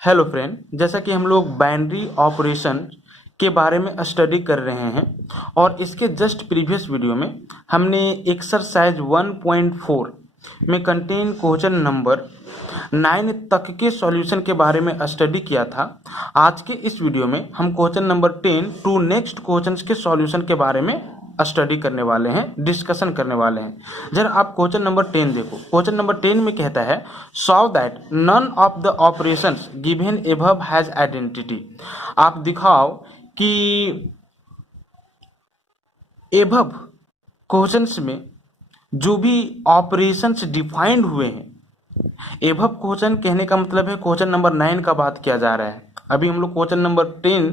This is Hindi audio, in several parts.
हेलो फ्रेंड, जैसा कि हम लोग बाइनरी ऑपरेशन के बारे में स्टडी कर रहे हैं और इसके जस्ट प्रीवियस वीडियो में हमने एक्सरसाइज 1.4 में कंटेन क्वेश्चन नंबर 9 तक के सॉल्यूशन के बारे में स्टडी किया था। आज के इस वीडियो में हम question number 10 to next questions के सॉल्यूशन के बारे में स्टडी करने वाले हैं, डिस्कशन करने वाले हैं। जरा आप क्वेश्चन नंबर 10 देखो। क्वेश्चन नंबर 10 में कहता है solve that none of the operations given above has identity. आप दिखाओ कि एबव क्वेश्चंस में जो भी ऑपरेशंस डिफाइंड हुए हैं, एबव क्वेश्चन कहने का मतलब है क्वेश्चन नंबर 9 का बात किया जा रहा है। अभी हम लोग क्वेश्चन नंबर 10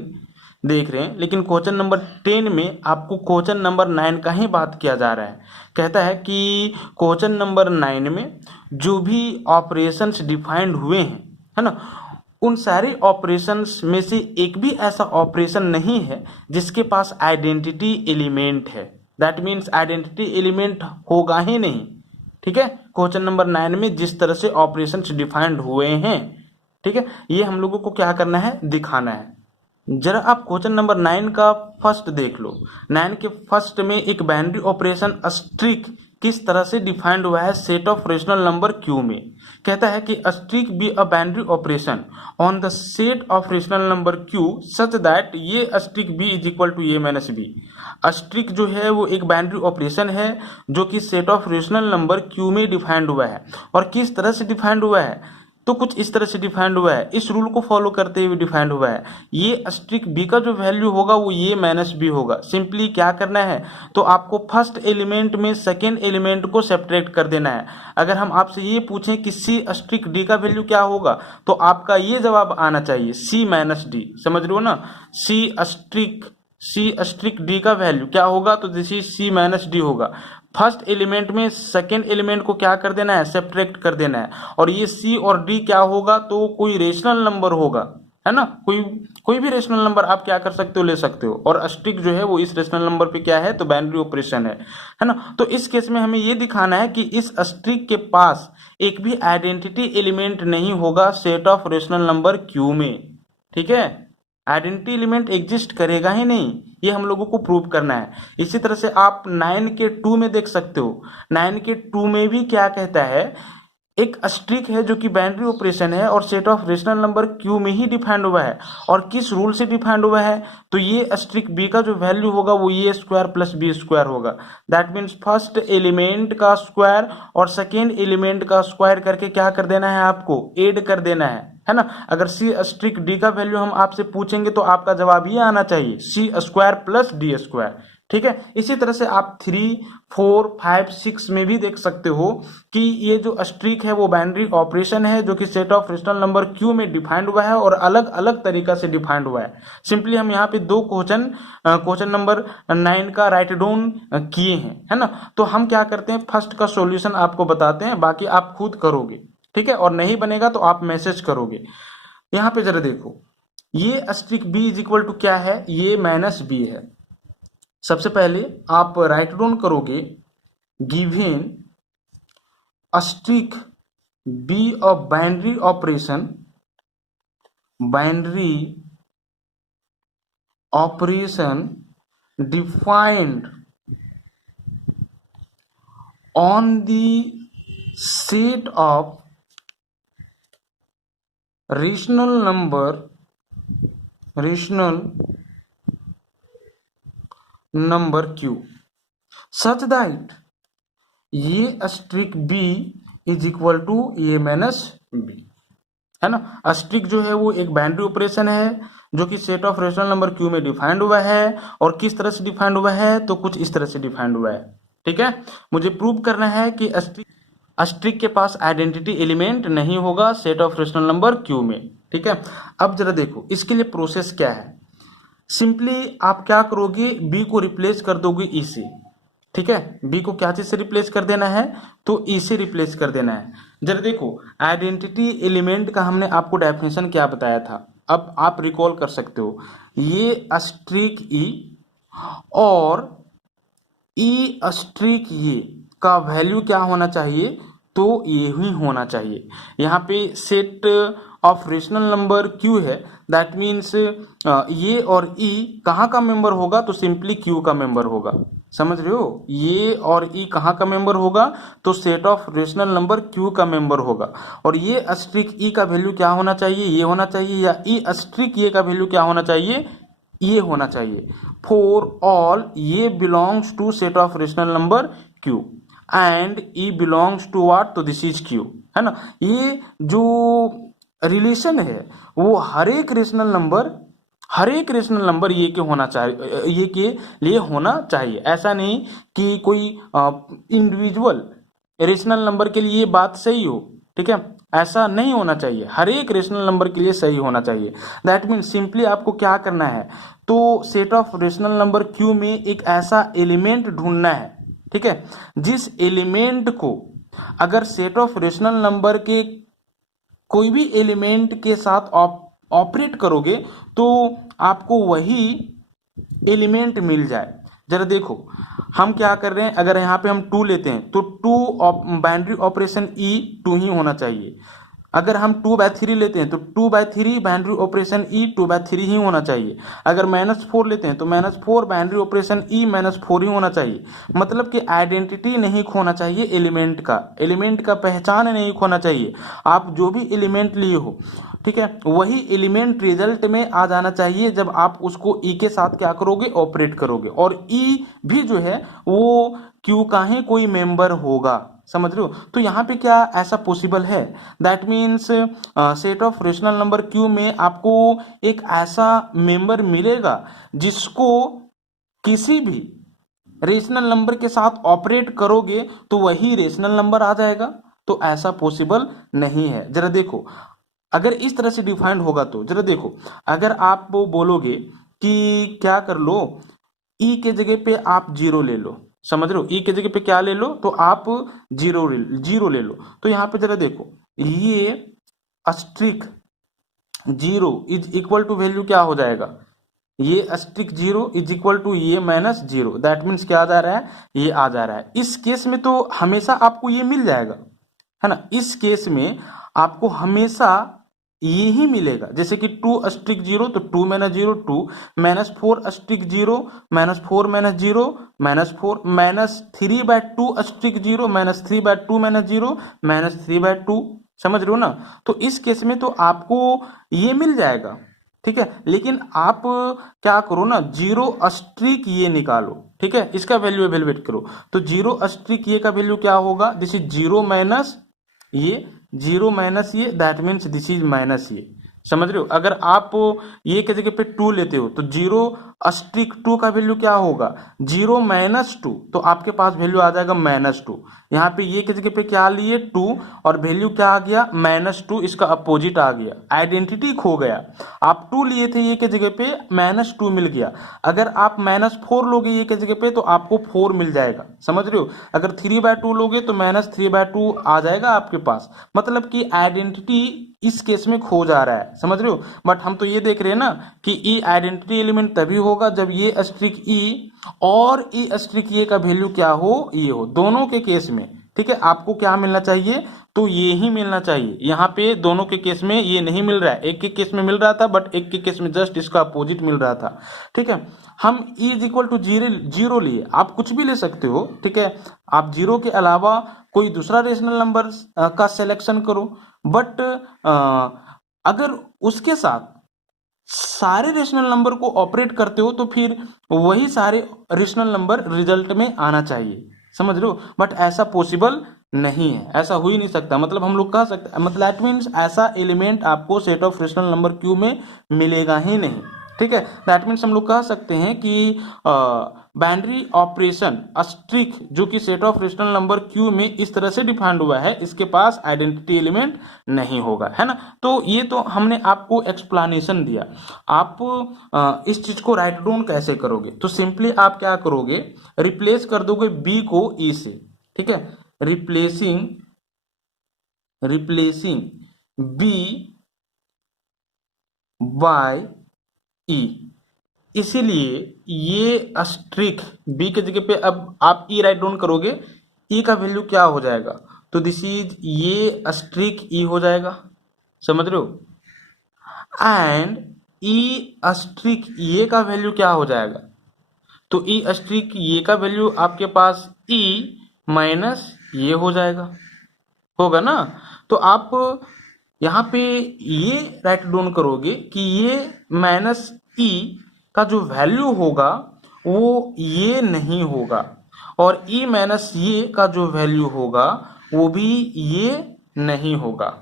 देख रहे हैं, लेकिन क्वेश्चन नंबर 10 में आपको क्वेश्चन नंबर 9 का ही बात किया जा रहा है। कहता है कि क्वेश्चन नंबर 9 में जो भी ऑपरेशंस डिफाइंड हुए हैं, है ना, उन सारे ऑपरेशंस में से एक भी ऐसा ऑपरेशन नहीं है जिसके पास आइडेंटिटी एलिमेंट है। दैट मीन्स आइडेंटिटी एलिमेंट होगा ही नहीं। ठीक है, क्वेश्चन नंबर 9 में जिस तरह से ऑपरेशंस डिफाइंड हुए हैं, ठीक है, ये हम लोगों को क्या करना है, दिखाना है। जरा आप क्वेश्चन नंबर 9 का फर्स्ट देख लो। 9 के फर्स्ट में एक बाइनरी ऑपरेशन स्ट्रिक किस तरह से डिफाइंड हुआ है set of rational number Q में। कहता है कि asterisk be a binary operation on the set of rational number Q such that ये asterisk B is equal to A minus B. Asterisk जो है वो एक बाइनरी ऑपरेशन है जो कि set of rational number Q में डिफाइंड हुआ है। और किस तरह से डिफाइंड हुआ है, तो कुछ इस तरह से डिफाइंड हुआ है, इस रूल को फॉलो करते हुए डिफाइंड हुआ है। ये स्ट्रिक बी का जो वैल्यू होगा वो ये माइनस बी होगा। सिंपली क्या करना है, तो आपको फर्स्ट एलिमेंट में सेकेंड एलिमेंट को सेपरेट कर देना है। अगर हम आपसे ये पूछें कि सी स्ट्रिक डी का वैल्यू क्या होगा, तो आपका ये जवाब आना चाहिए सी माइनस डी। समझ रहे हो ना, सी स्ट्रिक डी का वैल्यू क्या होगा, तो this is C minus D होगा। फर्स्ट एलिमेंट में सेकेंड एलिमेंट को क्या कर देना है, सेपरेट कर देना है। और ये सी और डी क्या होगा, तो कोई रेशनल नंबर होगा, है ना, कोई भी रेशनल नंबर आप क्या कर सकते हो, ले सकते हो। और स्ट्रिक जो है वो इस रेशनल नंबर पे क्या है, तो बाइनरी ऑपरेशन है ना। तो इस केस में हमें ये दिखाना है कि इस स्ट्रिक के पास एक भी आइडेंटिटी एलिमेंट नहीं होगा set of rational number Q में। ठीक है, आइडेंटिटी एलिमेंट एग्जिस्ट करेगा ही नहीं, ये हम लोगों को प्रूव करना है। इसी तरह से आप 9 के 2 में देख सकते हो। 9 के 2 में भी क्या कहता है, एक स्ट्रिक है जो कि बाइनरी ऑपरेशन है और set of rational number Q में ही डिफाइंड हुआ है। और किस रूल से डिफाइंड हुआ है, तो ये स्ट्रिक बी का जो वैल्यू होगा वो ए स्क्वायर प्लस बी स्क्वायर होगा। दैट मीन्स फर्स्ट एलिमेंट का स्क्वायर और सेकेंड एलिमेंट का स्क्वायर करके क्या कर देना है, आपको ऐड कर देना है ना। अगर सी स्ट्रिक डी का वैल्यू हम आपसे पूछेंगे तो आपका जवाब ये आना चाहिए सी स्क्वायर प्लस डी स्क्वायर। ठीक है, इसी तरह से आप 3, 4, 5, 6 में भी देख सकते हो कि ये जो स्ट्रिक है वो बाइनरी ऑपरेशन है जो कि set of rational number Q में डिफाइंड हुआ है और अलग अलग तरीका से डिफाइंड हुआ है। सिंपली हम यहाँ पे दो क्वेश्चन नंबर 9 का राइट डाउन किए हैं, है ना। तो हम क्या करते हैं, फर्स्ट का सॉल्यूशन आपको बताते हैं, बाकी आप खुद करोगे। ठीक है, और नहीं बनेगा तो आप मैसेज करोगे। यहाँ पे जरा देखो, ये asterisk B is equal to क्या है, ये माइनस बी है। सबसे पहले आप राइट डाउन करोगे given asterisk B of binary operation defined on the set of rational number Q such that ये asterisk B is equal to A minus B, है ना। स्ट्रिक जो है वो एक बाइनरी ऑपरेशन है जो कि set of rational number Q में डिफाइंड हुआ है। और किस तरह से डिफाइंड हुआ है, तो कुछ इस तरह से डिफाइंड हुआ है। ठीक है, मुझे प्रूव करना है कि स्ट्रिक के पास आइडेंटिटी एलिमेंट नहीं होगा set of rational number Q में। ठीक है, अब जरा देखो इसके लिए प्रोसेस क्या है। सिंपली आप क्या करोगे, बी को रिप्लेस कर दोगे ई से। ठीक है, बी को क्या चीज से रिप्लेस कर देना है, तो ई से रिप्लेस कर देना है। जरा देखो, आइडेंटिटी एलिमेंट का हमने आपको डेफिनेशन क्या बताया था, अब आप रिकॉल कर सकते हो। ये स्ट्रिक ई और ई स्ट्रिक ये का वैल्यू क्या होना चाहिए, तो ये ही होना चाहिए। यहाँ पे set of rational number Q है, दैट मीन्स ये और ई कहाँ का मेंबर होगा, तो सिंपली क्यू का मेंबर होगा। समझ रहे हो, ये और ई कहाँ का मेंबर होगा, तो set of rational number Q का मेंबर होगा। और ये अस्ट्रिक ई का वैल्यू क्या होना चाहिए, ये होना चाहिए, या ई अस्ट्रिक ये का वैल्यू क्या होना चाहिए, ये होना चाहिए। फॉर ऑल ये belongs to set of rational number Q and E belongs to what, तो दिस इज क्यू, है ना। ये जो रिलेशन है वो हर एक रेशनल नंबर ये के होना चाहिए, ये के लिए होना चाहिए। ऐसा नहीं कि कोई इंडिविजुअल रेशनल नंबर के लिए ये बात सही हो, ठीक है, ऐसा नहीं होना चाहिए, हर एक रेशनल नंबर के लिए सही होना चाहिए। दैट मीन सिंपली आपको क्या करना है, तो set of rational number Q में एक ऐसा एलिमेंट ढूंढना है, ठीक है, जिस एलिमेंट को अगर सेट ऑफ रेशनल नंबर के कोई भी एलिमेंट के साथ ऑपरेट करोगे तो आपको वही एलिमेंट मिल जाए। जरा देखो हम क्या कर रहे हैं, अगर यहाँ पे हम 2 लेते हैं तो 2 बाइनरी ऑपरेशन ई 2 ही होना चाहिए। अगर हम 2/3 लेते हैं तो 2/3 बाइनरी ऑपरेशन ई 2/3 ही होना चाहिए। अगर -4 लेते हैं तो -4 बाइनरी ऑपरेशन ई -4 ही होना चाहिए। मतलब कि आइडेंटिटी नहीं खोना चाहिए एलिमेंट का पहचान नहीं खोना चाहिए। आप जो भी एलिमेंट लिए हो, ठीक है, वही एलिमेंट रिजल्ट में आ जाना चाहिए जब आप उसको ई के साथ क्या करोगे, ऑपरेट करोगे। और ई भी जो है वो क्यू का ही कोई मेंबर होगा। समझ रहे हो, तो यहाँ पे क्या ऐसा पॉसिबल है, that means set of rational number Q में आपको एक ऐसा मेंबर मिलेगा जिसको किसी भी रेशनल नंबर के साथ ऑपरेट करोगे तो वही रेशनल नंबर आ जाएगा। तो ऐसा पॉसिबल नहीं है। जरा देखो अगर इस तरह से डिफाइंड होगा तो जरा देखो, अगर आप वो बोलोगे कि क्या कर लो, ई के जगह पे आप 0 ले लो, समझ रहे हो, ई के जगह पे क्या ले लो, तो आप 0 ले लो। तो यहाँ पे जरा देखो, ये asterisk 0 is equal to value क्या हो जाएगा, ये अस्ट्रिक 0 इज इक्वल टू ये -0, दैट मीन्स क्या आ जा रहा है, ये आ जा रहा है। इस केस में तो हमेशा आपको ये मिल जाएगा, है ना। इस केस में आपको हमेशा ये ही मिलेगा। जैसे कि 2 अस्ट्रिक 0 तो 2 - 0 2, -4 अस्ट्रिक 0 -4 - 0 -4, -3/2 अस्ट्रिक 0 -3/2 - 0 -3/2। समझ रहे हो ना, तो इस केस में तो आपको ये मिल जाएगा, ठीक है। लेकिन आप क्या करो ना, 0 अस्ट्रिक ये निकालो, ठीक है, इसका वैल्यू एवेलुएट करो। तो 0 अस्ट्रिक ये का वैल्यू क्या होगा, दिस इज 0 माइनस ये, 0 माइनस ये, that means this is minus ये। समझ रहे हो, अगर आप ये के जगह पे 2 लेते हो तो 0 अस्ट्रिक 2 का वैल्यू क्या होगा, 0 - 2, तो आपके पास वैल्यू आ जाएगा -2। यहाँ पे ये के जगह पे क्या लिए 2 और वैल्यू क्या आ गया -2, इसका अपोजिट आ गया, आइडेंटिटी खो गया। आप 2 लिए थे ये के जगह पे, -2 मिल गया। अगर आप -4 लोगे ये के जगह पे तो आपको 4 मिल जाएगा। समझ रहे हो, अगर 3/2 लोगे तो -3/2 आ जाएगा आपके पास। मतलब कि आइडेंटिटी इस केस में खो जा रहा है। समझ रहे हो, बट हम तो ये देख रहे हैं ना कि ई आइडेंटिटी एलिमेंट तभी होगा जब ये अस्ट्रिक ई और ई अस्ट्रिक ये का वैल्यू क्या हो, ये हो। दोनों के केस में, ठीक है, आपको क्या मिलना चाहिए, तो ये ही मिलना चाहिए। यहाँ पे दोनों के केस में ये नहीं मिल रहा है, एक के केस में मिल रहा था बट एक के केस में जस्ट इसका अपोजिट मिल रहा था, ठीक है। हम ई इज इक्वल टू 0 लिए, आप कुछ भी ले सकते हो, ठीक है। आप 0 के अलावा कोई दूसरा रेशनल नंबर का सिलेक्शन करो, बट अगर उसके साथ सारे रेशनल नंबर को ऑपरेट करते हो तो फिर वही सारे रेशनल नंबर रिजल्ट में आना चाहिए। समझ रहे हो, बट ऐसा पॉसिबल नहीं है, ऐसा हो ही नहीं सकता। मतलब हम लोग कह सकते, मतलब दैट मीन्स ऐसा एलिमेंट आपको set of rational number Q में मिलेगा ही नहीं, ठीक है। दैट मीन्स हम लोग कह सकते हैं कि बाइनरी ऑपरेशन अस्ट्रिक जो कि set of rational number Q में इस तरह से डिफाइंड हुआ है, इसके पास आइडेंटिटी एलिमेंट नहीं होगा, है ना। तो ये तो हमने आपको एक्सप्लेनेशन दिया। आप इस चीज को राइट डाउन कैसे करोगे, तो सिंपली आप क्या करोगे, रिप्लेस कर दोगे बी को ई से, ठीक है, रिप्लेसिंग बी बाय ई। इसीलिए ये अस्ट्रिक बी के जगह पे अब आप ई राइट डाउन करोगे, ई का वैल्यू क्या हो जाएगा, तो दिस इज ये अस्ट्रिक ई हो जाएगा। समझ रहे हो, एंड ई अस्ट्रिक ये का वैल्यू क्या हो जाएगा, तो ई अस्ट्रिक ये का वैल्यू आपके पास ई माइनस ये हो जाएगा, होगा ना। तो आप यहाँ पे ये राइट डाउन करोगे कि ये माइनस ई का जो वैल्यू होगा वो ये नहीं होगा, और ई माइनस ये का जो वैल्यू होगा वो भी ये नहीं होगा।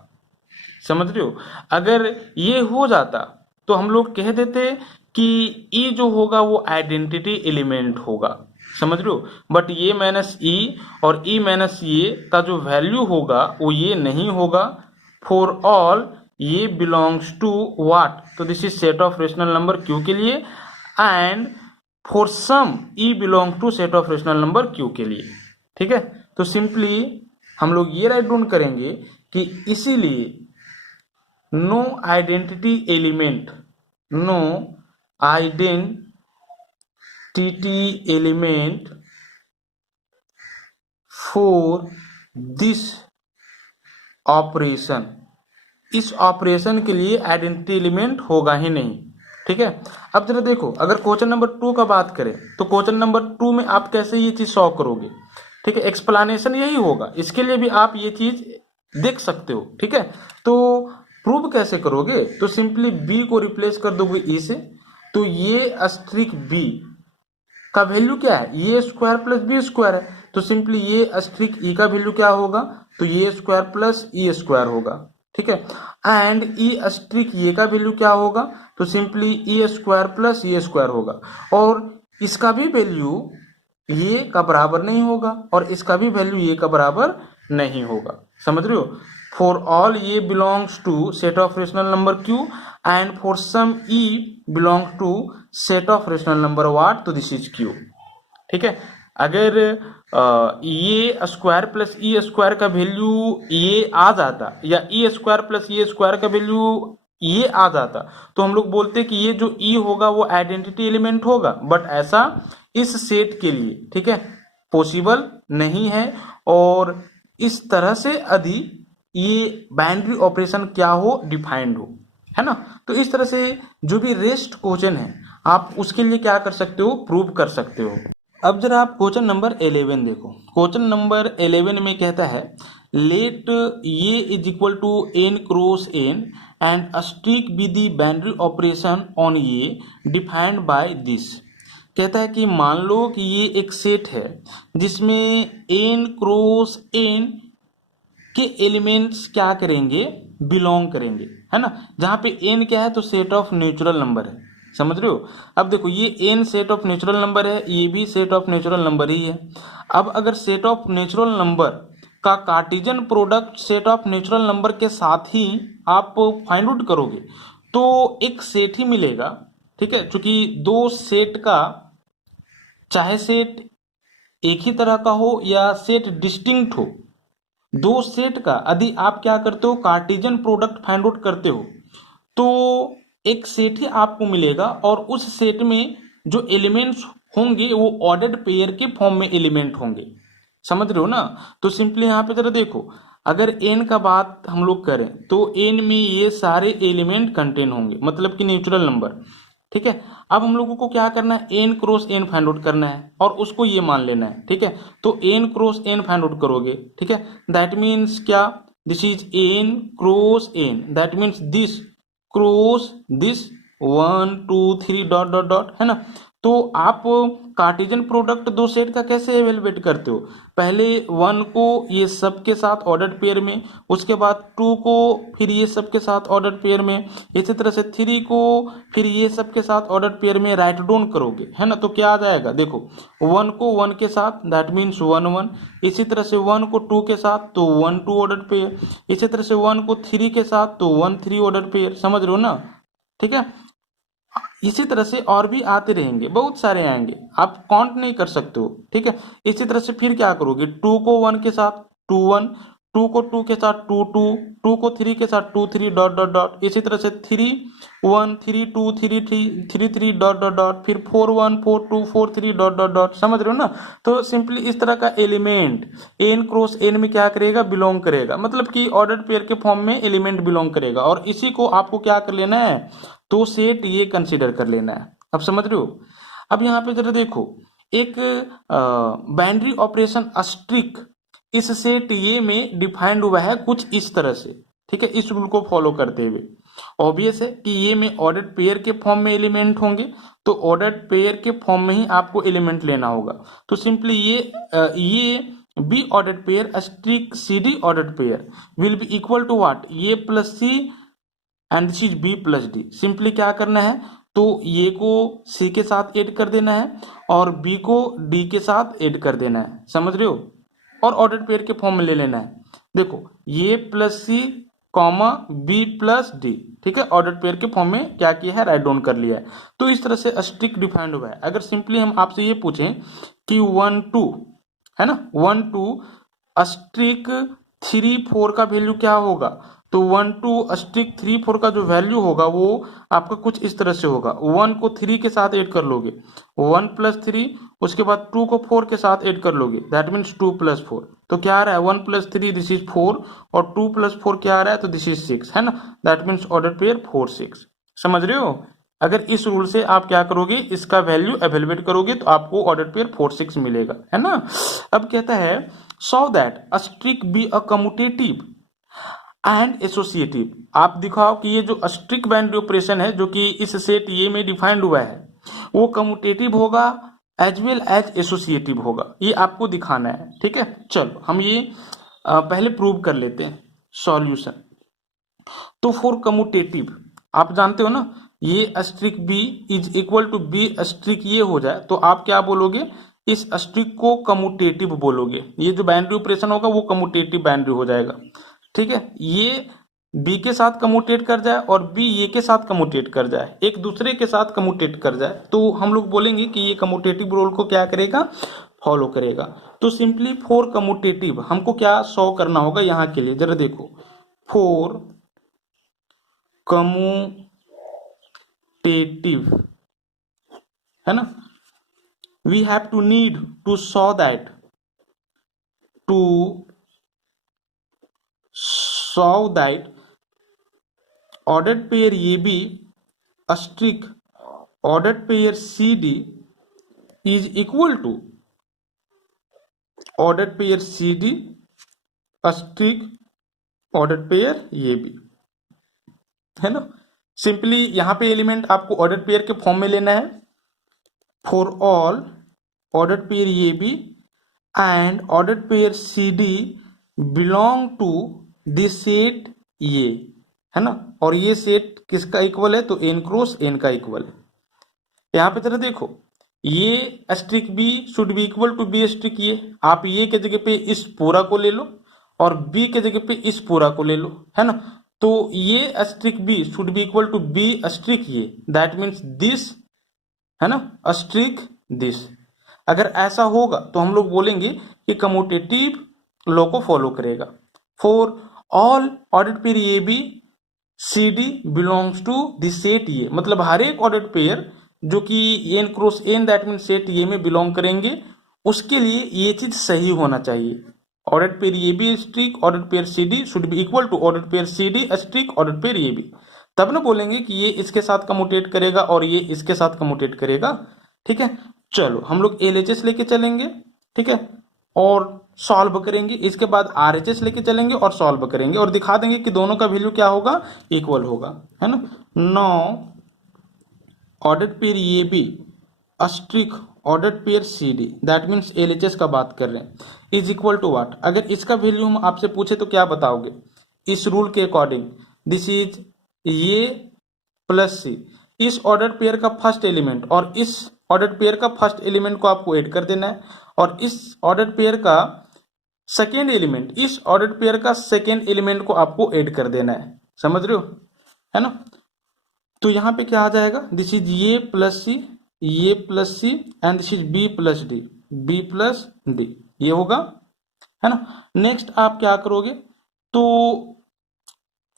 समझ रहे हो, अगर ये हो जाता तो हम लोग कह देते कि ई जो होगा वो आइडेंटिटी एलिमेंट होगा। समझ रहे हो, बट ये माइनस ई और ई माइनस ये का जो वैल्यू होगा वो ये नहीं होगा। फॉर ऑल ये बिलोंग्स टू व्हाट, तो this is set of rational number Q के लिए, and for some e belong to set of rational number Q के लिए। ठीक है, तो सिंपली हम लोग ये राइट डाउन करेंगे कि इसीलिए no identity element, no identity element for this operation, इस ऑपरेशन के लिए आइडेंटिटी एलिमेंट होगा ही नहीं। ठीक है, अब जरा देखो, अगर क्वेश्चन नंबर 2 का बात करें तो क्वेश्चन नंबर 2 में आप कैसे ये चीज सॉल्व करोगे। ठीक है, एक्सप्लेनेशन यही होगा, इसके लिए भी आप ये चीज देख सकते हो। ठीक है, तो प्रूव कैसे करोगे, तो सिंपली बी को रिप्लेस कर दोगे ई से, तो ये अस्ट्रिक बी का वैल्यू क्या है, ये स्क्वायर प्लस बी स्क्वायर है, तो सिंपली ये अस्ट्रिक ई का वैल्यू क्या होगा, तो ये स्क्वायर प्लस ई स्क्वायर होगा। ठीक है, एंड ई अस्ट्रिक ये का वैल्यू क्या होगा, तो सिंपली ई स्क्वायर प्लस ई स्क्वायर होगा, और इसका भी वैल्यू ये का बराबर नहीं होगा और इसका भी वैल्यू ये का बराबर नहीं होगा। समझ रहे हो, फॉर ऑल ये belongs to set of rational number Q and for some e belongs to set of rational number what, तो दिस इज क्यू। ठीक है, अगर ये स्क्वायर प्लस ई स्क्वायर का वैल्यू ये आ जाता, या e square plus a square का वैल्यू ये आ जाता, तो हम लोग बोलते कि ये जो ई होगा वो आइडेंटिटी एलिमेंट होगा, बट ऐसा इस सेट के लिए, ठीक है, पॉसिबल नहीं है। और इस तरह से यदि ये बाइनरी ऑपरेशन क्या हो, डिफाइंड हो, है ना, तो इस तरह से जो भी रेस्ट क्वेश्चन है आप उसके लिए क्या कर सकते हो, प्रूव कर सकते हो। अब जरा आप क्वेश्चन नंबर 11 देखो, क्वेश्चन नंबर 11 में कहता है let a is equal to N cross N and asterisk be the binary operation on a defined by this. कहता है कि मान लो कि ये एक सेट है जिसमें एन क्रॉस एन के एलिमेंट्स क्या करेंगे, बिलोंग करेंगे, है ना, जहां पे एन क्या है, तो सेट ऑफ नेचुरल नंबर है। समझ रहे हो, अब देखो ये N set of natural number है, ये भी सेट ऑफ नेचुरल नंबर ही है। अब अगर सेट ऑफ नेचुरल नंबर का Cartesian product set of natural number के साथ ही आप फाइंड आउट करोगे तो एक सेट ही मिलेगा। ठीक है, क्योंकि दो सेट का, चाहे सेट एक ही तरह का हो या सेट डिस्टिंक्ट हो, दो सेट का यदि आप क्या करते हो, कार्टेशियन प्रोडक्ट फाइंड आउट करते हो, तो एक सेट ही आपको मिलेगा और उस सेट में जो एलिमेंट्स होंगे वो ऑर्डर्ड पेयर के फॉर्म में एलिमेंट होंगे। समझ रहे हो ना, तो सिंपली यहाँ पे जरा देखो, अगर एन का बात हम लोग करें तो एन में ये सारे एलिमेंट कंटेन होंगे, मतलब कि नेचुरल नंबर। ठीक है, अब हम लोगों को क्या करना है, N cross N find out करना है और उसको ये मान लेना है। ठीक है, तो N cross N find out करोगे, ठीक है, दैट मीन्स क्या, this is N cross N, that means this cross this 1 2 3 dot dot dot, है ना। तो आप कार्टेशियन प्रोडक्ट दो सेट का कैसे एवेलुएट करते हो, पहले 1 को ये सब के साथ ऑर्डर्ड पेयर में, उसके बाद 2 को फिर ये सब के साथ ऑर्डर्ड पेयर में, इसी तरह से 3 को फिर ये सब के साथ ऑर्डर्ड पेयर में राइट डाउन करोगे, है ना। तो क्या आ जाएगा, देखो 1 को 1 के साथ, दैट मीन्स 1 1, इसी तरह से 1 को 2 के साथ तो 1 2 ऑर्डर्ड पेयर, इसी तरह से 1 को 3 के साथ तो 1 3 ऑर्डर्ड पेयर। समझ रहे हो ना, ठीक है, इसी तरह से और भी आते रहेंगे, बहुत सारे आएंगे, आप काउंट नहीं कर सकते हो। ठीक है, इसी तरह से फिर क्या करोगे, 2 को 1 के साथ 2 1, 2 को 2 के साथ 2 2, 2 को 3 के साथ 2 3 डॉट डॉट डॉट, इसी तरह से 3 1 3 2 3 3 3 3 डॉट डॉट डॉट, फिर 4 1 4 2 4 3 डॉट डॉट डॉट। समझ रहे हो ना? तो सिंपली इस तरह का एलिमेंट n क्रॉस n में क्या करेगा, बिलोंग करेगा, मतलब कि ऑर्डर्ड पेयर के फॉर्म में एलिमेंट बिलोंग करेगा, और इसी को आपको क्या कर लेना है, तो सेट ये कंसीडर कर लेना है। अब समझ रहे हो? अब यहाँ पे जरा देखो, एक बाइनरी ऑपरेशन अस्ट्रिक इस सेट ये में डिफाइंड हुआ है कुछ इस तरह से, ठीक है, इस रूल को फॉलो करते हुए। ऑब्वियस है कि ये में ऑर्डर्ड पेयर के फॉर्म में एलिमेंट होंगे, तो ऑर्डर्ड पेयर के फॉर्म में ही आपको एलिमेंट लेना होगा। तो simply a b ordered pair asterisk c d ordered pair will be equal to what, a plus c and this is b plus d. Simply क्या करना है, तो ये को सी के साथ ऐड कर देना है और बी को डी के साथ ऐड कर देना है। समझ रहे हो? और ऑर्डर्ड पेयर के फॉर्म में ले लेना है। देखो, a plus C comma B plus D, ठीक है, ऑर्डर्ड पेयर के फॉर्म में क्या किया है, राइट डाउन कर लिया है। तो इस तरह से स्ट्रिक डिफाइंड हुआ है। अगर सिंपली हम आपसे ये पूछें कि 1 2 है ना, 1 2 स्ट्रिक 3 4 का वैल्यू क्या होगा, तो 1 2 स्ट्रिक 3 4 का जो वैल्यू होगा वो आपका कुछ इस तरह से होगा। 1 को 3 के साथ ऐड कर लोगे, 1 प्लस 3, उसके बाद 2 को 4 के साथ ऐड कर लोगे, दैट मीन्स 2 प्लस 4। तो क्या आ रहा है, 1 प्लस 3 दिस इज 4, और 2 प्लस 4 क्या आ रहा है, तो दिस इज 6, है ना, दैट मीन्स ऑर्डर पेयर 4 6। समझ रहे हो? अगर इस रूल से आप क्या करोगे, इसका वैल्यू एवेलुएट करोगे तो आपको ऑर्डर पेयर 4 6 मिलेगा, है ना। अब कहता है so that asterisk be a commutative and associative. आप दिखाओ कि ये जो स्ट्रिक बाइनरी ऑपरेशन है जो कि इस सेट ये में डिफाइंड हुआ है, वो कम्यूटेटिव होगा एज वेल एज एसोसिएटिव होगा, ये आपको दिखाना है। ठीक है, चलो हम ये पहले प्रूव कर लेते हैं सॉल्यूशन। तो फॉर कम्यूटेटिव आप जानते हो ना, a asterisk B is equal to b asterisk a हो जाए तो आप क्या बोलोगे, इस स्ट्रिक को कम्यूटेटिव बोलोगे। ये जो बाइनरी ऑपरेशन होगा वो कम्यूटेटिव बाइनरी हो जाएगा। ठीक है, ये बी के साथ कम्यूटेट कर जाए और बी ए के साथ कम्यूटेट कर जाए, एक दूसरे के साथ कम्यूटेट कर जाए, तो हम लोग बोलेंगे कि ये कम्यूटेटिव रूल को क्या करेगा, फॉलो करेगा। तो सिंपली फॉर कम्यूटेटिव हमको क्या शो करना होगा यहाँ के लिए, जरा देखो, फॉर कम्यूटेटिव है ना, we have to need to show that, to show that ordered pair AB asterisk ordered pair CD is equal to ordered pair CD asterisk ordered pair AB, है ना। सिंपली यहाँ पे एलिमेंट आपको ऑर्डर्ड पेयर के फॉर्म में लेना है। For all ordered pair AB and ordered pair CD belong to this set a, है ना, और ये सेट किसका इक्वल है, तो n क्रॉस n का इक्वल है। यहाँ पे जरा देखो, ये asterisk b should be equal to b asterisk a, आप ये के जगह पे इस पूरा को ले लो और बी के जगह पे इस पूरा को ले लो, है ना। तो a asterisk b should be equal to b asterisk a, that means this, है ना, स्ट्रिक दिस। अगर ऐसा होगा तो हम लोग बोलेंगे कि कम्यूटेटिव लॉ को फॉलो करेगा। For all ordered pair a b c d belongs to this set a, मतलब हर एक ऑर्डर्ड पेयर जो कि N cross N that mean set a में बिलोंग करेंगे, उसके लिए ये चीज सही होना चाहिए। Ordered pair a b asterisk ordered pair C d should be equal to ordered pair C d asterisk ordered pair a b, तब ना बोलेंगे कि ये इसके साथ कम्यूटेट करेगा और ये इसके साथ कम्यूटेट करेगा। ठीक है, चलो हम लोग एलएचएस लेके चलेंगे, ठीक है, और सॉल्व करेंगे। इसके बाद आरएचएस लेके चलेंगे और सॉल्व करेंगे और दिखा देंगे कि दोनों का वैल्यू क्या होगा, इक्वल होगा, है ना। No ordered pair a b asterisk ordered pair C d, that means LHS का बात कर रहे हैं, इज इक्वल टू व्हाट। अगर इसका वैल्यू हम आपसे पूछे तो क्या बताओगे, इस रूल के according this is a plus सी, इस ऑर्डर पेयर का फर्स्ट एलिमेंट और इस ऑर्डर पेयर का फर्स्ट एलिमेंट को आपको ऐड कर देना है, और इस ऑर्डर पेयर का सेकेंड एलिमेंट इस ऑर्डर पेयर का सेकेंड एलिमेंट को आपको ऐड कर देना है। समझ रहे हो, है ना। तो यहाँ पे क्या आ जाएगा, this is a plus c and this is b plus d, b plus d, ये होगा है ना। नेक्स्ट आप क्या करोगे, तो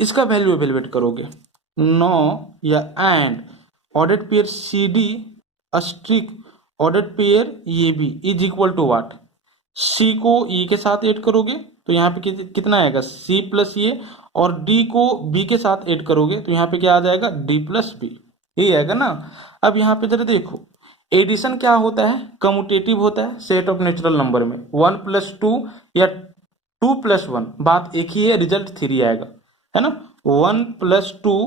इसका वैल्यू एवेलुएट करोगे, नो या and order pair C D asterisk order pair ये B is equal to what, C को ई के साथ ऐड करोगे तो यहाँ पे कितना आएगा सी प्लस ये, और डी को बी के साथ ऐड करोगे तो यहाँ पे क्या आ जाएगा डी प्लस बी, यही आएगा ना। अब यहाँ पे जरा देखो, एडिशन क्या होता है, कम्यूटेटिव होता है सेट ऑफ नेचुरल नंबर में, 1+2 या 2+1 बात एक ही है, रिजल्ट 3 आएगा, है ना। 1+2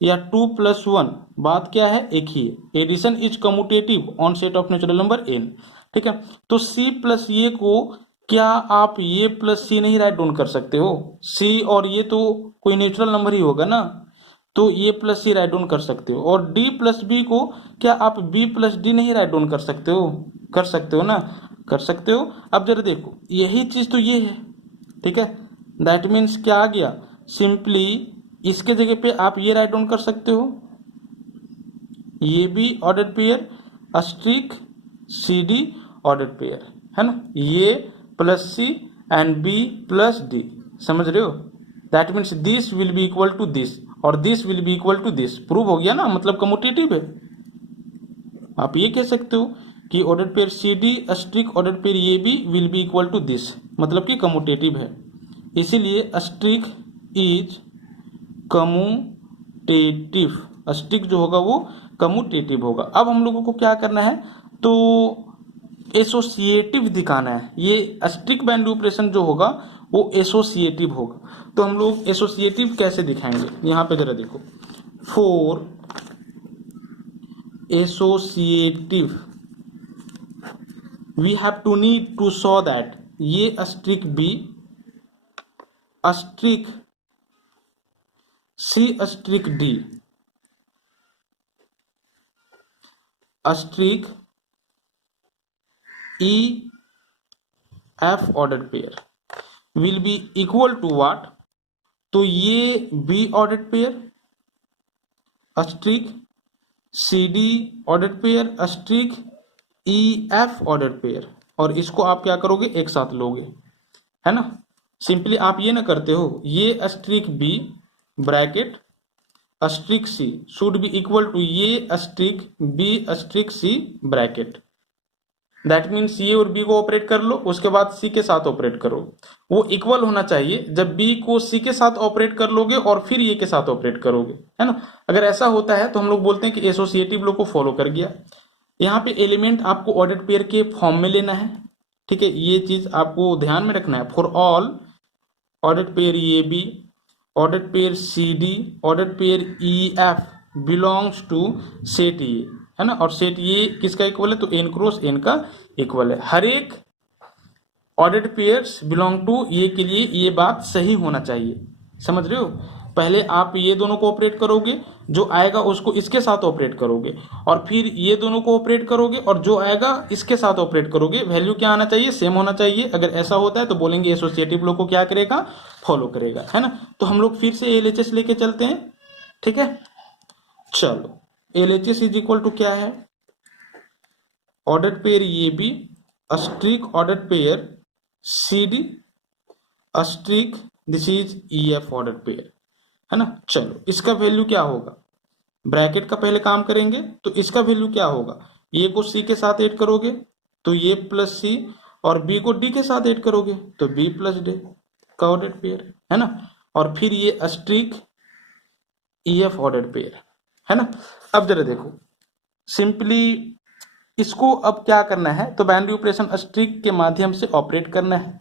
या 2+1 बात क्या है एक ही है, addition is commutative on set of natural number n, ठीक है। तो c प्लस ये को क्या आप ये प्लस सी नहीं राइट डाउन कर सकते हो, c और ये तो कोई नेचुरल नंबर ही होगा ना, तो a plus C right down कर सकते हो। और d प्लस बी को क्या आप b प्लस डी नहीं राइट डाउन कर सकते हो, कर सकते हो ना, कर सकते हो। अब जरा देखो यही चीज तो ये है, ठीक है, दैट मीन्स क्या आ गया, सिंपली इसके जगह पे आप ये राइट डाउन कर सकते हो, ये भी order pair asterisk c d order pair, है ना, a plus c and b plus d, समझ रहे हो, that means this will be equal to this और this will be equal to this, prove हो गया ना, मतलब कम्यूटेटिव है। आप ये कह सकते हो कि order pair C D asterisk order pair ये b will be equal to this, मतलब कि कम्यूटेटिव है, इसीलिए अस्ट्रिक इज कम्यूटेटिव, अस्ट्रिक जो होगा वो कम्यूटेटिव होगा। अब हम लोगों को क्या करना है, तो एसोसिएटिव दिखाना है, ये अस्ट्रिक बाइनरी ऑपरेशन जो होगा वो एसोसिएटिव होगा। तो हम लोग एसोसिएटिव कैसे दिखाएंगे, यहाँ पे जरा देखो, for associative we have to need to show that a asterisk b asterisk c asterisk d asterisk e f order pair will be equal to what, तो a b order pair asterisk c d order pair asterisk e f order pair, और इसको आप क्या करोगे एक साथ लोगे, है ना। सिंपली आप ये ना करते हो, a asterisk b bracket asterisk c should be equal to a asterisk b asterisk c bracket, that means a और बी को ऑपरेट कर लो, उसके बाद सी के साथ ऑपरेट करो, वो इक्वल होना चाहिए। जब बी को सी के साथ ऑपरेट कर लोगे और फिर ये के साथ ऑपरेट करोगे, है ना, अगर ऐसा होता है तो हम लोग बोलते हैं कि एसोसिएटिव लॉ को फॉलो कर गया। यहाँ पे एलिमेंट आपको ऑर्डर पेयर के फॉर्म में लेना है, ठीक है, ये चीज आपको ध्यान में रखना है। For all order pair a b order pair C d order pair e f belongs to set a, है ना, और सेट ये किसका इक्वल है, तो n क्रॉस n का इक्वल है। हर एक ऑर्डर्ड पेयर्स बिलोंग टू ये के लिए ये बात सही होना चाहिए, समझ रहे हो। पहले आप ये दोनों को ऑपरेट करोगे, जो आएगा उसको इसके साथ ऑपरेट करोगे, और फिर ये दोनों को ऑपरेट करोगे और जो आएगा इसके साथ ऑपरेट करोगे, वैल्यू क्या आना चाहिए, सेम होना चाहिए। अगर ऐसा होता है तो बोलेंगे एसोसिएटिव लॉ को क्या करेगा, फॉलो करेगा, है ना। तो हम लोग फिर से एलएचएस लेके चलते हैं, ठीक है। चलो एलएचएस इज इक्वल टू क्या है, order pair a b asterisk order pair C D asterisk this is e f order pair, है ना। चलो इसका वैल्यू क्या होगा, ब्रैकेट का पहले काम करेंगे, तो इसका वैल्यू क्या होगा, ए को सी के साथ ऐड करोगे तो ये प्लस सी, और बी को डी के साथ ऐड करोगे तो बी प्लस डी का ऑर्डर पेयर, है ना, और फिर ये asterisk e f order pair, है ना। अब जरा देखो सिंपली इसको अब क्या करना है, तो बाइनरी ऑपरेशन अस्ट्रिक के माध्यम से ऑपरेट करना है,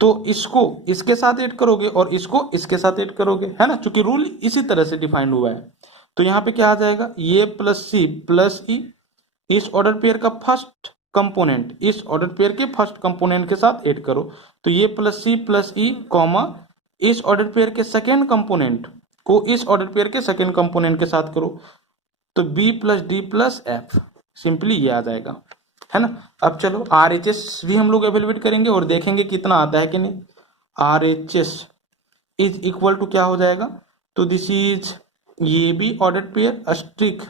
तो इसको इसके साथ ऐड करोगे और इसको इसके साथ ऐड करोगे, है ना, क्योंकि रूल इसी तरह से डिफाइंड हुआ है। तो यहाँ पे क्या आ जाएगा, ये प्लस सी प्लस ई, इस ऑर्डर पेयर का फर्स्ट कंपोनेंट इस ऑर्डर पेयर के फर्स्ट कंपोनेंट के साथ ऐड करो, तो a plus c plus e comma इस ऑर्डर पेयर के सेकेंड कंपोनेंट को इस ऑर्डर पेयर के सेकेंड कंपोनेंट के साथ करो, तो b plus d plus f, simply ये आ जाएगा, है ना। अब चलो आरएचएस भी हम लोग एवेलुएट करेंगे और देखेंगे कितना आता है कि नहीं। आरएचएस इज इक्वल टू क्या हो जाएगा, तो this is a b order pair asterisk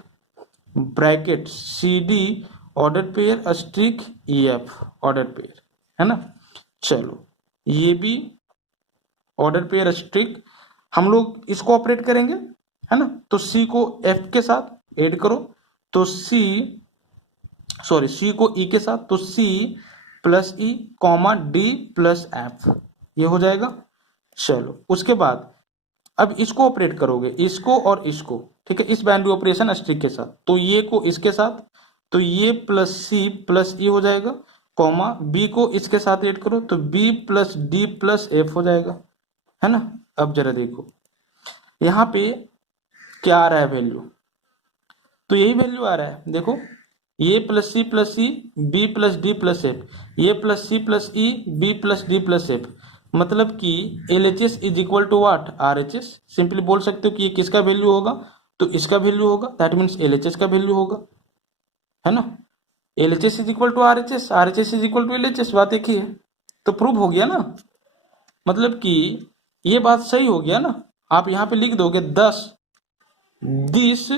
bracket c d order pair asterisk e f order pair, है ना। चलो ये भी ऑर्डर पेयर स्ट्रिक, हम लोग इसको ऑपरेट करेंगे, है ना। तो सी को एफ के साथ ऐड करो, तो सी को ई के साथ, तो सी plus e comma D plus f, ये हो जाएगा। चलो उसके बाद अब इसको ऑपरेट करोगे, इसको और इसको, ठीक है, इस बाइनरी ऑपरेशन स्ट्रिक के साथ, तो ये को इसके साथ, तो ये प्लस सी प्लस ई हो जाएगा, कॉमा बी को इसके साथ ऐड करो, तो b plus d plus f हो जाएगा, है ना। अब जरा देखो यहाँ पे क्या आ रहा है वैल्यू, तो यही वैल्यू आ रहा है, देखो a plus c b plus d plus f, a plus e b plus d plus f, मतलब कि L H S is equal to what R H S. Simply बोल सकते हो कि ये किसका वैल्यू होगा, तो इसका वैल्यू होगा, that means L H S का वैल्यू होगा, है ना। L H S is equal to R H S is equal to L H S, बात एक ही है, तो प्रूव हो गया ना, मतलब कि ये बात सही हो गया ना। आप यहाँ पे लिख दोगे 10 this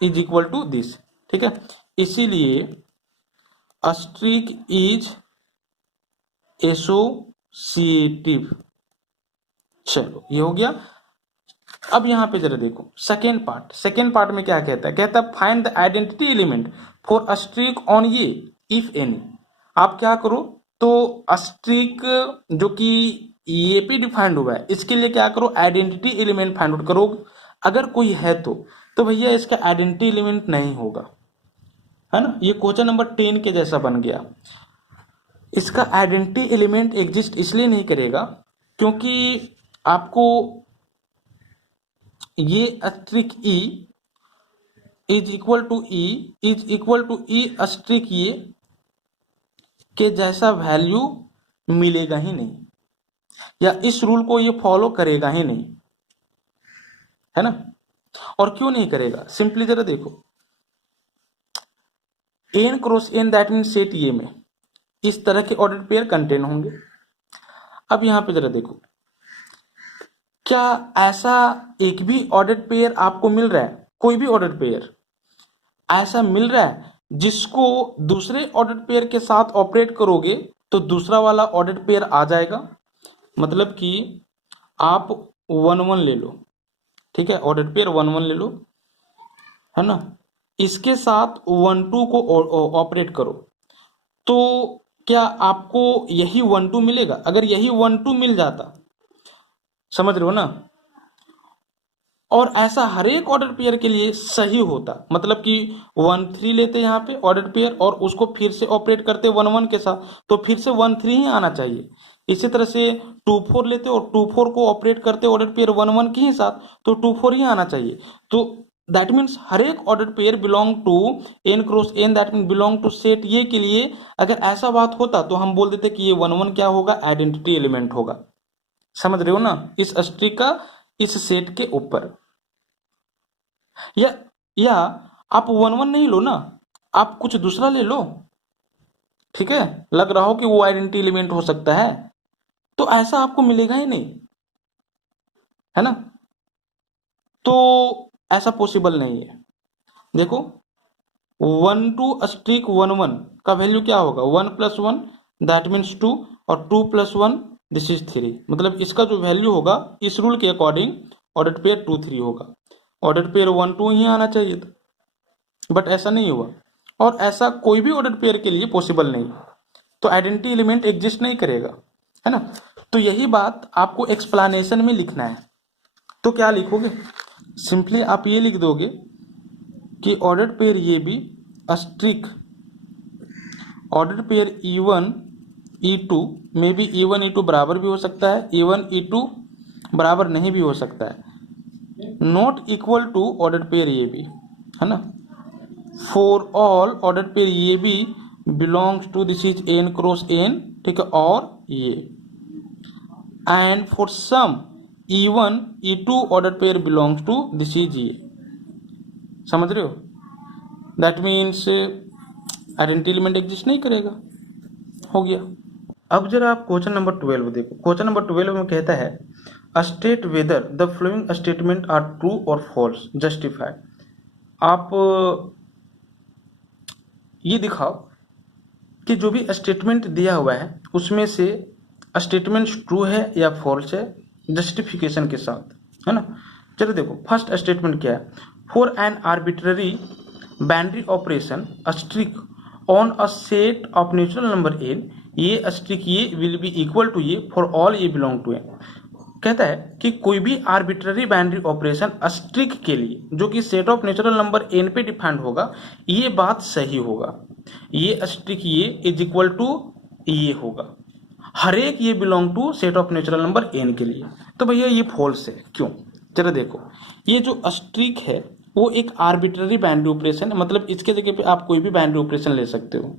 is equal to this, ठीक है, इसीलिए अस्ट्रिक इज एसोसिएटिव। चलो ये हो गया। अब यहां पे जरा देखो सेकेंड पार्ट में क्या कहता है, कहता है find the identity element for Austric on ये इफ एनी। आप क्या करो, तो अस्ट्रिक जो कि ये पे डिफाइंड हुआ है, इसके लिए क्या करो, आइडेंटिटी एलिमेंट फाइंड आउट करो, अगर कोई है तो भैया इसका आइडेंटिटी एलिमेंट नहीं होगा, है ना। ये क्वेश्चन नंबर 10 के जैसा बन गया। इसका आइडेंटिटी एलिमेंट एग्जिस्ट इसलिए नहीं करेगा क्योंकि आपको a asterisk e is equal to e asterisk a के जैसा वैल्यू मिलेगा ही नहीं, या इस रूल को ये फॉलो करेगा ही नहीं, है ना। और क्यों नहीं करेगा, सिंपली जरा देखो, N cross N that mean set a में इस तरह के ऑर्डर पेयर कंटेन होंगे। अब यहां पे जरा देखो, क्या ऐसा एक भी ऑर्डर पेयर आपको मिल रहा है, कोई भी ऑर्डर पेयर ऐसा मिल रहा है जिसको दूसरे ऑर्डर पेयर के साथ ऑपरेट करोगे तो दूसरा वाला ऑर्डर पेयर आ जाएगा, मतलब कि आप 1 1 ले लो, ठीक है, ऑर्डर पेयर 1 1 ले लो, है ना, इसके साथ 1 2 को ऑपरेट करो, तो क्या आपको यही 1 2 मिलेगा। अगर यही 1 2 मिल जाता, समझ रहे हो ना, और ऐसा हर एक ऑर्डर पेयर के लिए सही होता, मतलब कि 1 3 लेते यहाँ पे ऑर्डर पेयर और उसको फिर से ऑपरेट करते 1 1 के साथ, तो फिर से 1 3 ही आना चाहिए। इसी तरह से 2 4 लेते और 2 4 को ऑपरेट करते ऑर्डर पेयर 1 1 के ही साथ, तो 2 4 ही आना चाहिए। तो दैट मीन्स हर एक order pair belong to N cross N, that mean belong to set a के लिए अगर ऐसा बात होता तो हम बोल देते कि ये 1 1 क्या होगा, आइडेंटिटी एलिमेंट होगा। समझ रहे हो ना, इस स्ट्रिक का इस सेट के ऊपर, या आप 1 1 नहीं लो ना, आप कुछ दूसरा ले लो, ठीक है, लग रहा हो कि वो आइडेंटिटी एलिमेंट हो सकता है, तो ऐसा आपको मिलेगा ही नहीं, है ना। तो ऐसा पॉसिबल नहीं है। देखो 1 2 स्ट्रिक 1 1 का वैल्यू क्या होगा, 1 + 1 दैट मीन्स 2, और 2 + 1 दिस इज 3, मतलब इसका जो वैल्यू होगा इस रूल के अकॉर्डिंग ऑर्डर पेयर 2 3 होगा, ऑर्डर पेयर 1 2 ही आना चाहिए था, बट ऐसा नहीं हुआ, और ऐसा कोई भी ऑर्डर पेयर के लिए पॉसिबल नहीं, तो आइडेंटिटी एलिमेंट एग्जिस्ट नहीं करेगा, है ना। तो यही बात आपको एक्सप्लेनेशन में लिखना है, तो क्या लिखोगे, सिंपली आप ये लिख दोगे कि ऑर्डर पेयर ये भी Austric order pair E1 E2 में भी E1 E2 बराबर भी हो सकता है, E1 E2 बराबर नहीं भी हो सकता है, not equal to order pair ये भी, है ना। फॉर ऑल ऑर्डर पेयर ये भी belongs to this is N cross N, ठीक है, और ये and for some E1 E2 order pair belongs to this is a, समझ रहे हो, दैट मीन्स आइडेंटिटी एलिमेंट एग्जिस्ट नहीं करेगा, हो गया। अब जरा आप क्वेश्चन नंबर 12 देखो, क्वेश्चन नंबर 12 में कहता है state whether the following statement are true और फॉल्स, जस्टिफाई। आप ये दिखाओ कि जो भी स्टेटमेंट दिया हुआ है उसमें से स्टेटमेंट ट्रू है या फॉल्स है जस्टिफिकेशन के साथ, है ना। चलो देखो फर्स्ट स्टेटमेंट क्या है, for an arbitrary binary operation asterisk on a set of natural number N, a asterisk a will be equal to a for all a belong to a. कहता है कि कोई भी आर्बिट्ररी बाइनरी ऑपरेशन स्ट्रिक के लिए जो कि set of natural number N पे डिफाइंड होगा, ये बात सही होगा, ये स्ट्रिक ये इज इक्वल टू ये होगा, हर एक a belong to set of natural number N के लिए। तो भैया ये फॉल्स है, क्यों? चलो देखो, ये जो स्ट्रिक है वो एक आर्बिट्ररी बाइनरी ऑपरेशन है, मतलब इसके जगह पे आप कोई भी बाइनरी ऑपरेशन ले सकते हो,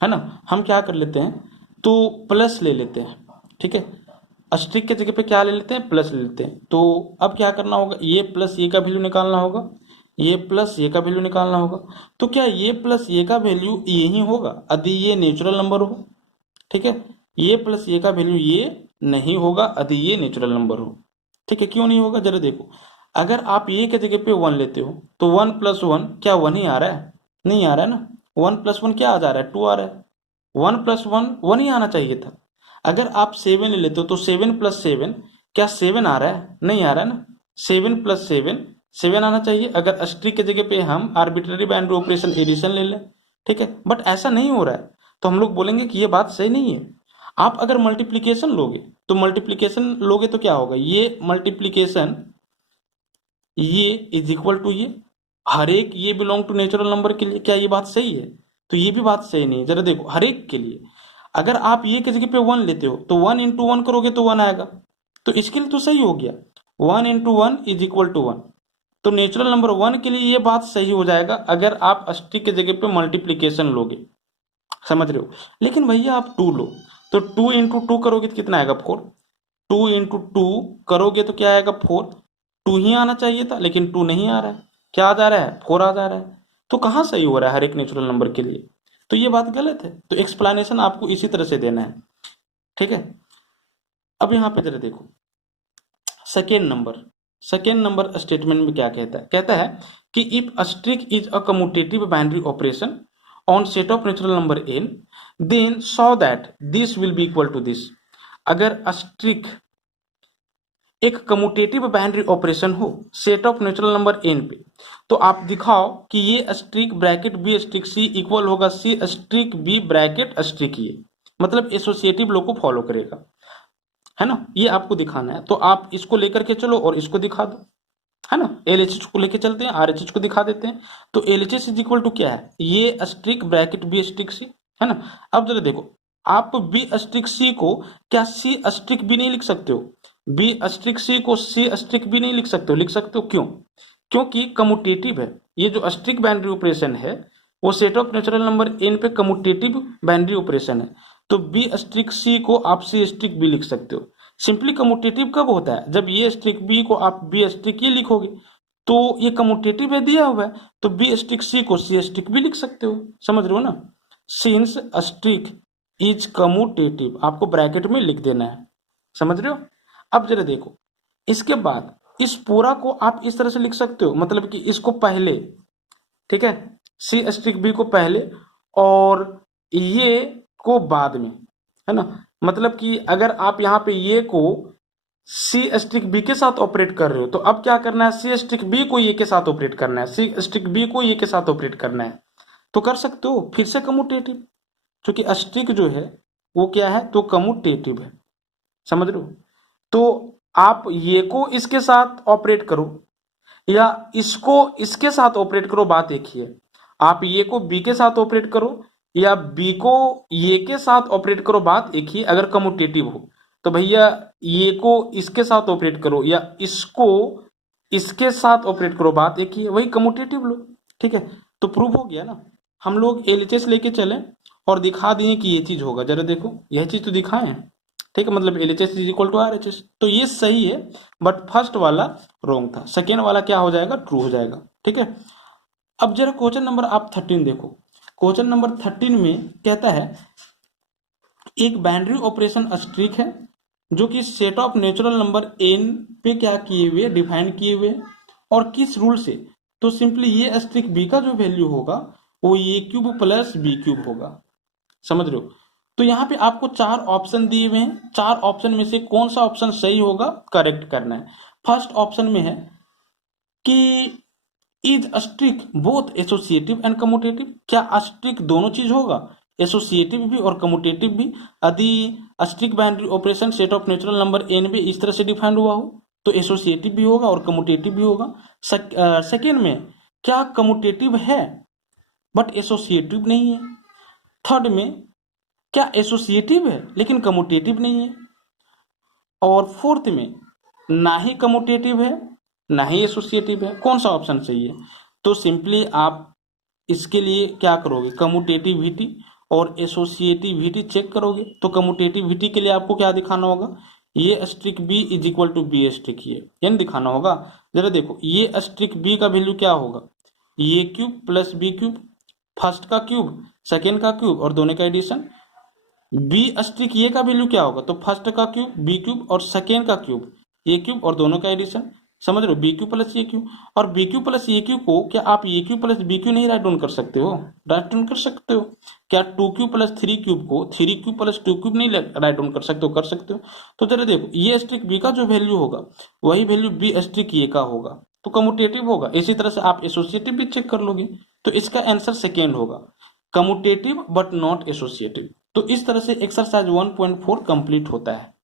है ना। हम क्या कर लेते हैं, तो प्लस ले लेते हैं, ठीक है। स्ट्रिक के जगह पे क्या ले लेते हैं, प्लस ले लेते हैं। तो अब क्या करना होगा, ये प्लस ये का वैल्यू निकालना होगा, ये प्लस ये का वैल्यू निकालना होगा। तो क्या ये प्लस ये का वैल्यू यही होगा यदि ये नेचुरल नंबर हो, ठीक है। ये प्लस ये का वैल्यू ये नहीं होगा यदि ये नेचुरल नंबर हो, ठीक है। क्यों नहीं होगा, जरा देखो, अगर आप ये के जगह पे 1 लेते हो तो 1 + 1 क्या 1 ही आ रहा है, नहीं आ रहा है ना। 1 + 1 क्या आ जा रहा है, 2 आ रहा है। 1 + 1 1 ही आना चाहिए था। अगर आप 7 ले लेते हो तो 7 + 7 क्या 7 आ रहा है, नहीं आ रहा है ना। 7 + 7 7 आना चाहिए, अगर स्ट्रिक के जगह पे हम आर्बिट्ररी बाइनरी ऑपरेशन एडिशन ले लें, ठीक है। बट ऐसा नहीं हो रहा है, तो हम लोग बोलेंगे कि ये बात सही नहीं है। आप अगर मल्टीप्लीकेशन लोगे तो मल्टीप्लीकेशन लोगे तो क्या होगा, ये मल्टीप्लीकेशन ये इज इक्वल टू ये, हर एक a belong to natural number के लिए, क्या ये बात सही है? तो ये भी बात सही नहीं है। जरा देखो, हर एक के लिए अगर आप ये की जगह पे 1 लेते हो तो 1 × 1 करोगे तो 1 आएगा, तो इसके लिए तो सही हो गया, 1 × 1 इज इक्वल टू 1। तो नेचुरल नंबर 1 के लिए ये बात सही हो जाएगा अगर आप स्ट्रिक के जगह पे मल्टीप्लीकेशन लोगे, समझ रहे हो। लेकिन भैया आप 2 लो, तो 2 × 2 करोगे तो कितना आएगा, 4। 2 × 2 करोगे तो क्या आएगा, 4। 2 ही आना चाहिए था, लेकिन 2 नहीं आ रहा है, क्या आ जा रहा है, 4 आ जा रहा है। तो कहाँ सही हो रहा है हर एक नेचुरल नंबर के लिए, तो ये बात गलत है। तो एक्सप्लेनेशन आपको इसी तरह से देना है, ठीक है। अब यहाँ पे जरा देखो, सेकेंड नंबर स्टेटमेंट में क्या कहता है, कहता है कि if asterisk is a commutative binary operation on set of natural number n, then so that this will be equal to this. अगर स्ट्रिक एक कम्यूटेटिव बाइनरी ऑपरेशन हो set of natural number n पे, तो आप दिखाओ कि a asterisk bracket b asterisk c equal होगा c asterisk b bracket asterisk a, मतलब एसोसिएटिव लॉ को फॉलो करेगा, है ना। ये आपको दिखाना है, तो आप इसको लेकर के चलो और इसको दिखा दो, है ना। एलएचएस को लेके चलते हैं, आरएचएस को दिखा देते हैं। तो एलएचएस इज इक्वल टू क्या है, ये स्ट्रिक ब्रैकेट बी स्ट्रिक सी, है ना। अब जरा देखो, आप बी स्ट्रिक सी को क्या सी स्ट्रिक बी नहीं लिख सकते हो, बी स्ट्रिक सी को सी स्ट्रिक बी नहीं लिख सकते हो, लिख सकते हो, क्यों? क्योंकि कम्यूटेटिव है, ये जो स्ट्रिक बाइनरी ऑपरेशन है वो set of natural number n पे कम्यूटेटिव बाइनरी ऑपरेशन है। तो बी स्ट्रिक सी को आप सी स्ट्रिक बी लिख सकते हो। सिंपली कम्यूटेटिव कब होता है, जब ये स्ट्रिक बी को आप बी स्ट्रिक ये लिखोगे, तो ये कम्यूटेटिव है, दिया हुआ है, तो बी स्ट्रिक सी को सी स्ट्रिक भी लिख सकते हो, समझ रहे हो ना। सिंस स्ट्रिक इज कम्यूटेटिव आपको ब्रैकेट में लिख देना है, समझ रहे हो। अब जरा देखो, इसके बाद इस पूरा को आप इस तरह से लिख सकते हो, मतलब कि इसको पहले, ठीक है, सी स्ट्रिक बी को पहले और ये को बाद में, है ना। मतलब कि अगर आप यहाँ पे ये को सी स्ट्रिक बी के साथ ऑपरेट कर रहे हो, तो अब क्या करना है, सी स्ट्रिक बी को ये के साथ ऑपरेट करना है, सी स्ट्रिक बी को ये के साथ ऑपरेट करना है, तो कर सकते हो फिर से कम्यूटेटिव, क्योंकि स्ट्रिक जो है वो क्या है, तो कम्यूटेटिव है, समझ रहे हो। तो आप ये को इसके साथ ऑपरेट करो या इसको इसके साथ ऑपरेट करो, बात एक ही है। आप ये को बी के साथ ऑपरेट करो या बी को ये के साथ ऑपरेट करो, बात एक ही, अगर कम्यूटेटिव हो तो भैया ये को इसके साथ ऑपरेट करो या इसको इसके साथ ऑपरेट करो, बात एक ही है, वही कम्यूटेटिव लो, ठीक है। तो प्रूव हो गया ना। हम लोग एलएचएस लेके चले और दिखा दिए कि ये चीज होगा, जरा देखो यह चीज तो दिखाए हैं, ठीक है, मतलब LHS is equal to RHS, तो ये सही है। बट फर्स्ट वाला रॉन्ग था, सेकेंड वाला क्या हो जाएगा, ट्रू हो जाएगा, ठीक है। अब जरा क्वेश्चन नंबर आप 13 देखो। क्वेश्चन नंबर 13 में कहता है एक बाइनरी ऑपरेशन स्ट्रिक है जो कि set of natural number n पे क्या किए हुए, डिफाइन किए हुए, और किस रूल से, तो सिंपली ये स्ट्रिक b का जो वैल्यू होगा वो a³ + b³ होगा, समझ रहे हो। तो यहाँ पे आपको 4 ऑप्शन दिए हुए हैं, 4 ऑप्शन में से कौन सा ऑप्शन सही होगा करेक्ट करना है। फर्स्ट ऑप्शन में है कि is asterisk both associative and commutative, क्या अस्ट्रिक दोनों चीज होगा, एसोसिएटिव भी और कम्यूटेटिव भी। यदि asterisk binary operation set of natural number N भी इस तरह से डिफाइंड हुआ हो तो एसोसिएटिव भी होगा और कम्यूटेटिव भी होगा। सेकेंड में क्या कम्यूटेटिव है बट एसोसिएटिव नहीं है। थर्ड में क्या एसोसिएटिव है लेकिन कम्यूटेटिव नहीं है। और फोर्थ में ना ही कम्यूटेटिव है ना ही एसोसिएटिव है। कौन सा ऑप्शन सही है? तो सिंपली आप इसके लिए क्या करोगे, कम्यूटेटिविटी और एसोसिएटिविटी चेक करोगे। तो कम्यूटेटिविटी के लिए आपको क्या दिखाना होगा, a asterisk b is equal to b asterisk a दिखाना होगा। जरा देखो ये अस्ट्रिक बी का वैल्यू क्या होगा, a cube plus b cube, first का क्यूब सेकेंड का क्यूब और दोनों का एडिशन। बी अस्ट्रिक ये का वैल्यू क्या होगा, तो फर्स्ट का क्यूब बी क्यूब और सेकेंड का क्यूब ए क्यूब और दोनों का एडिशन। समझ रहे हो, b cube plus a cube. और b cube plus a cube को क्या आप a cube plus b cube नहीं राइट डाउन कर सकते हो, राइट डाउन कर सकते हो। क्या two cube plus three cube को three cube plus two cube नहीं राइट डाउन कर सकते हो, कर सकते हो। तो जरा देखो ये अस्ट्रिक बी का जो वैल्यू होगा वही वैल्यू बी अस्ट्रिक ए का होगा, तो कम्यूटेटिव होगा। इसी तरह से आप एसोसिएटिव भी चेक कर लोगे, तो इसका आंसर सेकेंड होगा, कम्यूटेटिव बट नॉट एसोसिएटिव। तो इस तरह से एक्सरसाइज 1.4 कंप्लीट होता है।